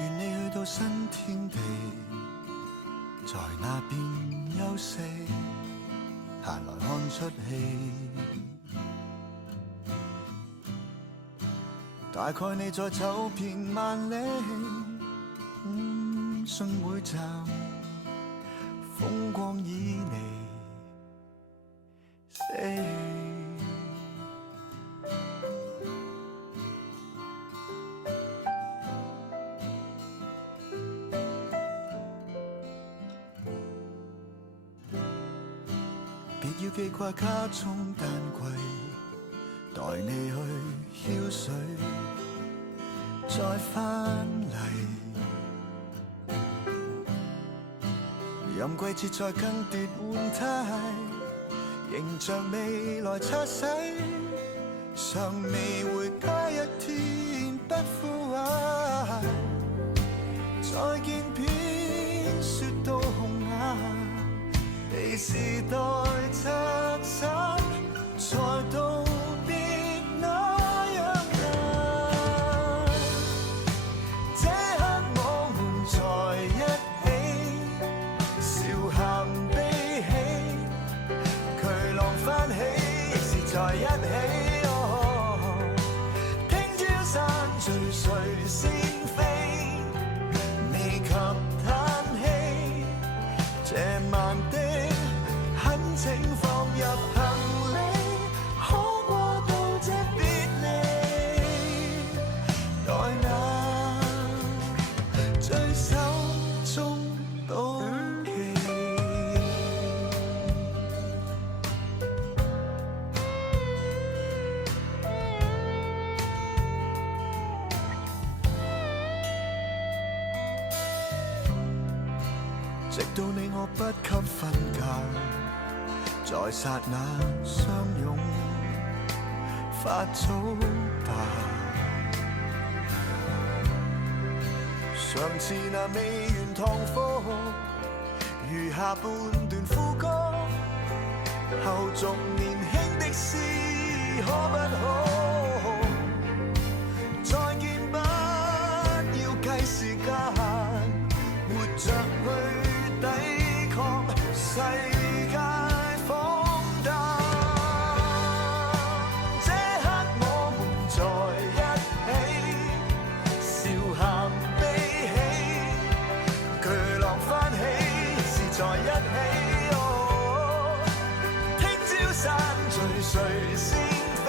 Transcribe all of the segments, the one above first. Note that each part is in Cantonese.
願你去到新天地，在那邊休息，閒來看出戲。大概你在走遍萬里，信每站風光旖旎死。別要記掛家中丹櫃，待你去澆水，再返嚟。任季節再更迭換態，迎着未來擦洗，尚未回家一天不枯萎。再見片雪到紅顏，被時代拆散，才道別那樣難。這刻我們在一起，笑喊悲喜，巨浪翻起，亦是在一起。聽朝山聚誰先飛，未及嘆氣，這晚的懇請放入行李，可過到這別離，待那最手中到期。直到你我不給分界，在剎那相擁，發早吧。上次那未完堂課，餘下半段副歌，後續年輕的詩可不可？再見不要計時間，活着去抵抗世界荒誕。這刻我們在一起，笑喊悲喜，巨浪翻起，是在一起。聽朝山聚誰先飛，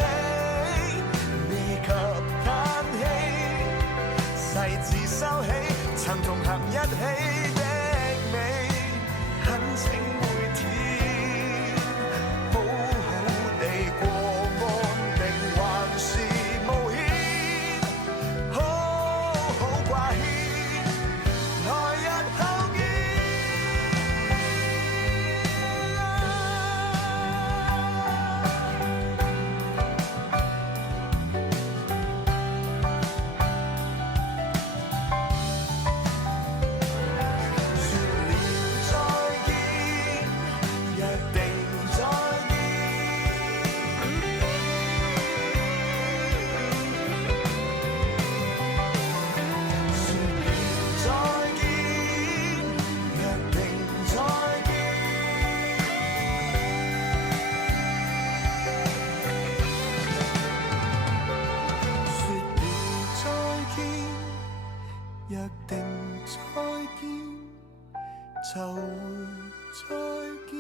未及嘆氣，誓字收起，曾同行一起的美，懇請每天好好地過安定，還是冒險，好好掛牽，來日後見。約定再見，就會再見。